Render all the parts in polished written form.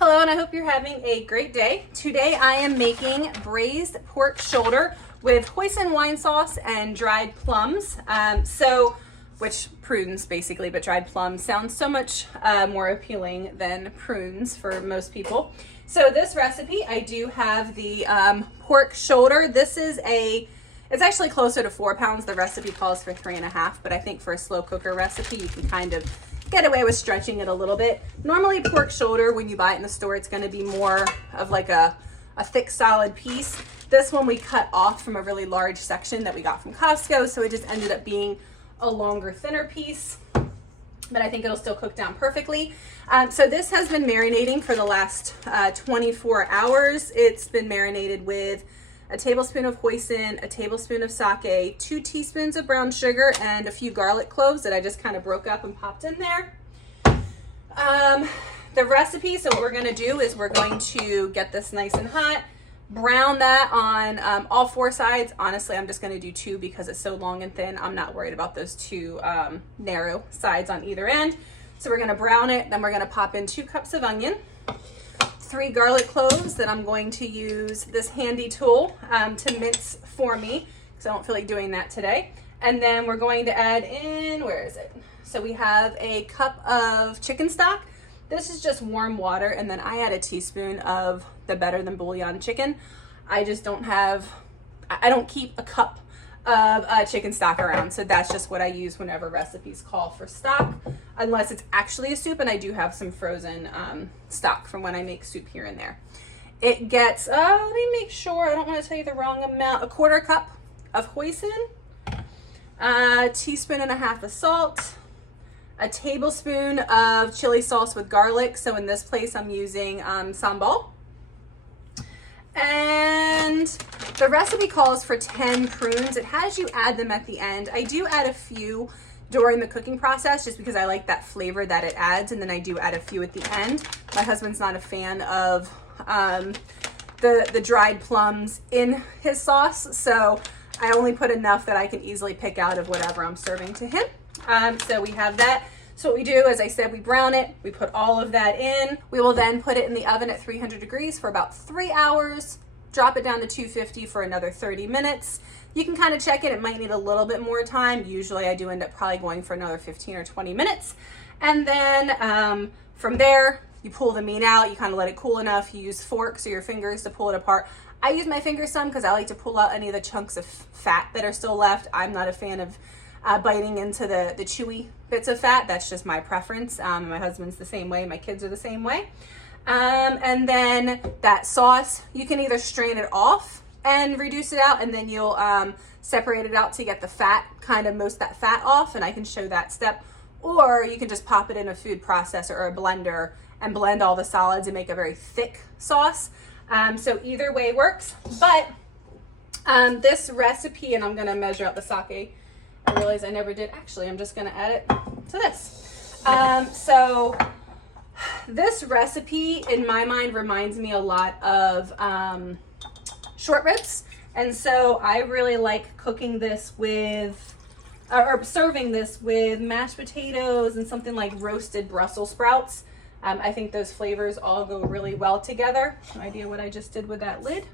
Hello, and I hope you're having a great day. Today I am making braised pork shoulder with hoisin wine sauce and dried plums. Which prunes basically, but dried plums sounds so much more appealing than prunes for most people. So this recipe, I do have the pork shoulder. It's actually closer to 4 pounds. The recipe calls for 3.5, but I think for a slow cooker recipe, you can kind of get away with stretching it a little bit. Normally pork shoulder, when you buy it in the store, it's gonna be more of like a thick solid piece. This one we cut off from a really large section that we got from Costco, so it just ended up being a longer, thinner piece, but I think it'll still cook down perfectly. So this has been marinating for the last 24 hours. It's been marinated with a tablespoon of hoisin, a tablespoon of sake, 2 teaspoons of brown sugar, and a few garlic cloves that I just kind of broke up and popped in there. The recipe, so what we're gonna do is we're going to get this nice and hot, brown that on all 4 sides. Honestly, I'm just gonna do 2 because it's so long and thin. I'm not worried about those 2 narrow sides on either end. So we're gonna brown it, then we're gonna pop in 2 cups of onion, 3 garlic cloves that I'm going to use this handy tool to mince for me because I don't feel like doing that today. And then we're going to add in, where is it? So we have a cup of chicken stock. This is just warm water, and then I add a teaspoon of the Better Than Bouillon chicken. I don't keep a cup of chicken stock around, so that's just what I use whenever recipes call for stock, unless it's actually a soup, and I do have some frozen stock from when I make soup here and there. It gets, let me make sure, I don't want to tell you the wrong amount, 1/4 cup of hoisin, a teaspoon and a half of salt, a tablespoon of chili sauce with garlic. So in this place, I'm using sambal. And the recipe calls for 10 prunes. It has you add them at the end. I do add a few during the cooking process just because I like that flavor that it adds, and then I do add a few at the end. My husband's not a fan of the dried plums in his sauce, so I only put enough that I can easily pick out of whatever I'm serving to him. So we have that. So what we do, as I said, we brown it, we put all of that in. We will then put it in the oven at 300 degrees for about 3 hours, drop it down to 250 for another 30 minutes. You can kind of check it, it might need a little bit more time. Usually I do end up probably going for another 15 or 20 minutes. And then from there, you pull the meat out, you kind of let it cool enough. You use forks or your fingers to pull it apart. I use my fingers some because I like to pull out any of the chunks of fat that are still left. I'm not a fan of biting into the chewy bits of fat. That's just my preference. My husband's the same way. My kids are the same way. And then that sauce, you can either strain it off and reduce it out, and then you'll separate it out to get the fat, kind of most that fat off, and I can show that step. Or you can just pop it in a food processor or a blender and blend all the solids and make a very thick sauce. So either way works. But this recipe, and I'm going to measure out the sake. I realize I never did. Actually, I'm just going to add it to this. So this recipe, in my mind, reminds me a lot of short ribs. And so I really like cooking this with, or serving this with mashed potatoes and something like roasted Brussels sprouts. I think those flavors all go really well together. No idea what I just did with that lid.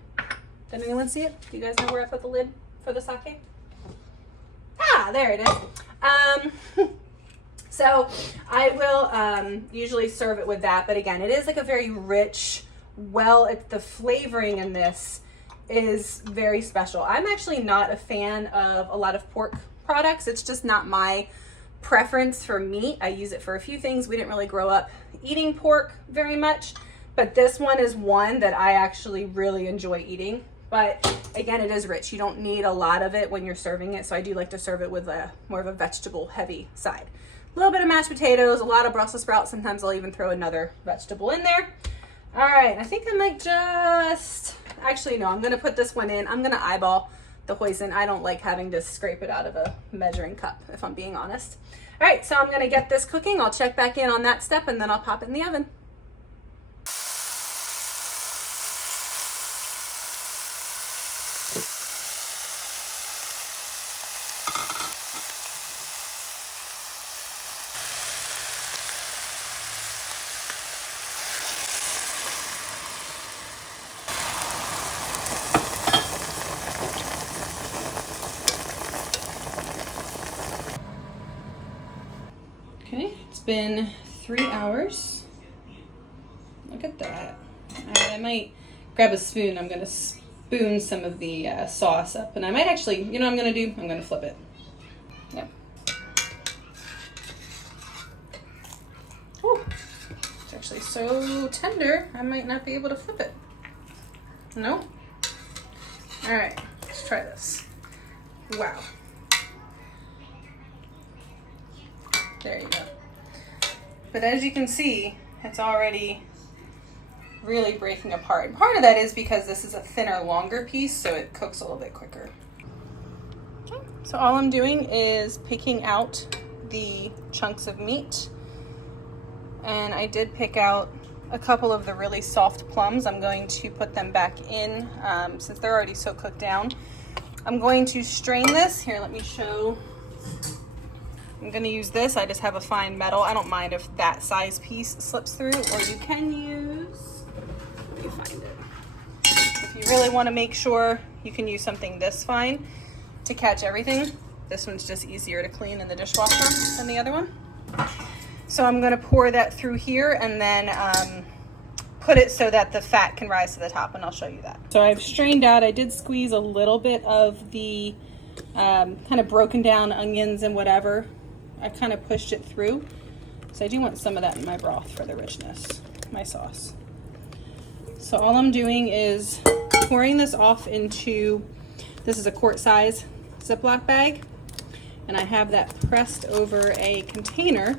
Did anyone see it? Do you guys know where I put the lid for the sake? Ah, there it is. So I will usually serve it with that, but again, it is like a very rich, the flavoring in this is very special. I'm actually not a fan of a lot of pork products. It's just not my preference for meat. I use it for a few things. We didn't really grow up eating pork very much, but this one is one that I actually really enjoy eating. But again, it is rich. You don't need a lot of it when you're serving it. So I do like to serve it with more of a vegetable heavy side. A little bit of mashed potatoes, a lot of Brussels sprouts. Sometimes I'll even throw another vegetable in there. All right, I think I might actually no, I'm gonna put this one in. I'm gonna eyeball the hoisin. I don't like having to scrape it out of a measuring cup, if I'm being honest. All right, so I'm gonna get this cooking. I'll check back in on that step and then I'll pop it in the oven. been 3 hours. Look at that. I might grab a spoon. I'm gonna spoon some of the sauce up, and I might actually, you know what I'm gonna do? I'm gonna flip it. Yep. Oh, it's actually so tender, I might not be able to flip it. No? All right, let's try this. Wow. There you go. But as you can see, it's already really breaking apart. And part of that is because this is a thinner, longer piece, so it cooks a little bit quicker. Okay, so all I'm doing is picking out the chunks of meat. And I did pick out a couple of the really soft plums. I'm going to put them back in since they're already so cooked down. I'm going to strain this. Here, let me show. I'm going to use this. I just have a fine metal. I don't mind if that size piece slips through, or you can use, let me find it. If you really want to make sure, you can use something this fine to catch everything. This one's just easier to clean in the dishwasher than the other one. So I'm going to pour that through here and then put it so that the fat can rise to the top, and I'll show you that. So I've strained out. I did squeeze a little bit of the kind of broken down onions and whatever. I kind of pushed it through. So I do want some of that in my broth for the richness, my sauce. So all I'm doing is pouring this off into, this is a quart size Ziploc bag, and I have that pressed over a container.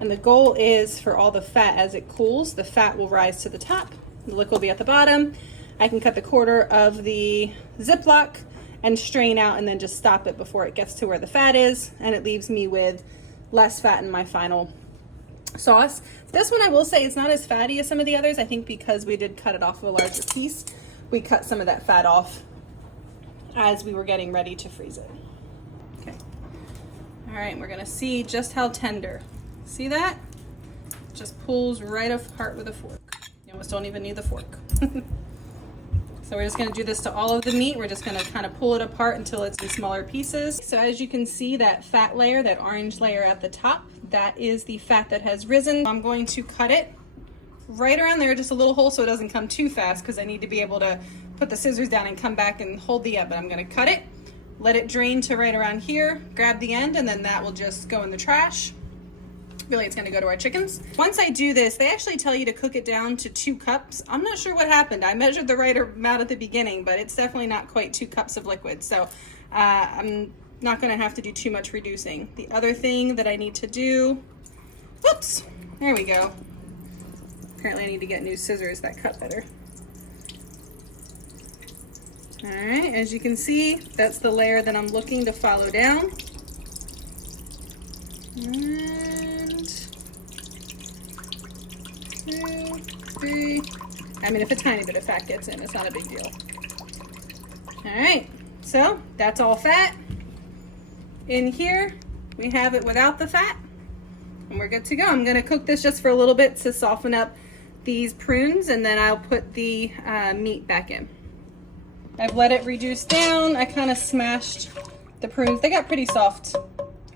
And the goal is for all the fat, as it cools, the fat will rise to the top, the liquid will be at the bottom. I can cut the corner of the Ziploc and strain out and then just stop it before it gets to where the fat is, and it leaves me with less fat in my final sauce. This one, I will say, it's not as fatty as some of the others. I think because we did cut it off of a larger piece, we cut some of that fat off as we were getting ready to freeze it. Okay. All right, we're gonna see just how tender. See that? Just pulls right apart with a fork. You almost don't even need the fork. So we're just gonna do this to all of the meat. We're just gonna kind of pull it apart until it's in smaller pieces. So as you can see, that fat layer, that orange layer at the top, that is the fat that has risen. I'm going to cut it right around there, just a little hole so it doesn't come too fast, because I need to be able to put the scissors down and come back and hold the end. But I'm gonna cut it, let it drain to right around here, grab the end, and then that will just go in the trash. Really, it's gonna go to our chickens. Once I do this, they actually tell you to cook it down to 2 cups. I'm not sure what happened. I measured the right amount at the beginning, but it's definitely not quite 2 cups of liquid. So I'm not gonna have to do too much reducing. The other thing that I need to do, whoops, there we go. Apparently I need to get new scissors that cut better. All right, as you can see, that's the layer that I'm looking to follow down. And 2, 3. I mean, if a tiny bit of fat gets in, it's not a big deal. All right, so that's all fat. In here, we have it without the fat, and we're good to go. I'm gonna cook this just for a little bit to soften up these prunes, and then I'll put the meat back in. I've let it reduce down. I kind of smashed the prunes. They got pretty soft,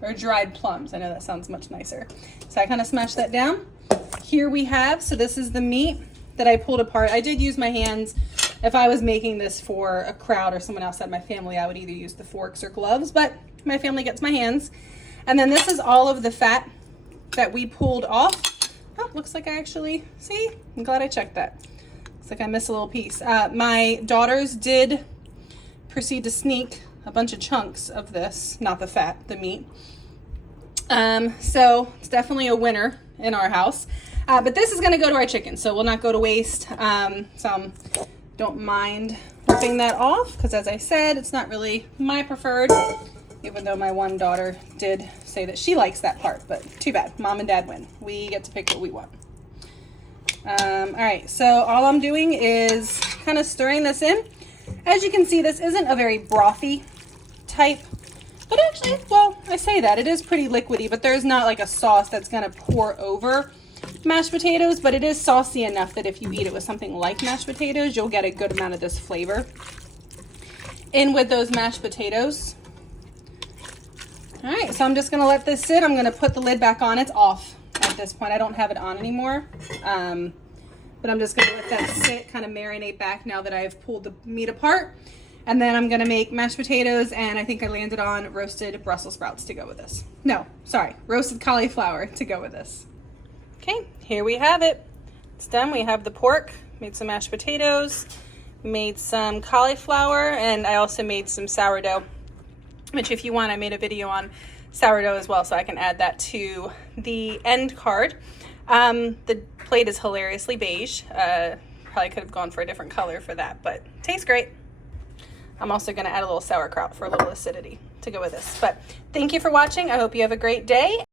or dried plums. I know that sounds much nicer. So I kind of smashed that down. Here we have, so this is the meat that I pulled apart. I did use my hands. If I was making this for a crowd or someone outside my family, I would either use the forks or gloves, but my family gets my hands. And then this is all of the fat that we pulled off. Oh, looks like I actually, see, I'm glad I checked that. Looks like I missed a little piece. My daughters did proceed to sneak a bunch of chunks of this, not the fat, the meat. So it's definitely a winner in our house. But this is gonna go to our chickens, so will not go to waste. So don't mind ripping that off, because as I said, it's not really my preferred, even though my one daughter did say that she likes that part, but too bad, mom and dad win. We get to pick what we want. All right, so all I'm doing is kind of stirring this in. As you can see, this isn't a very brothy type, but actually, well, I say that, it is pretty liquidy, but there's not like a sauce that's gonna pour over mashed potatoes, but it is saucy enough that if you eat it with something like mashed potatoes, you'll get a good amount of this flavor in with those mashed potatoes. All right, so I'm just gonna let this sit. I'm gonna put the lid back on. It's off at this point. I don't have it on anymore. But I'm just gonna let that sit, kind of marinate back now that I've pulled the meat apart. And then I'm gonna make mashed potatoes, and I think I landed on roasted Brussels sprouts to go with this. No, sorry, roasted cauliflower to go with this. Okay, here we have it. It's done. We have the pork, made some mashed potatoes, made some cauliflower, and I also made some sourdough, which if you want, I made a video on sourdough as well, so I can add that to the end card. The plate is hilariously beige. Probably could have gone for a different color for that, but tastes great. I'm also going to add a little sauerkraut for a little acidity to go with this. But thank you for watching. I hope you have a great day.